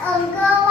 uncle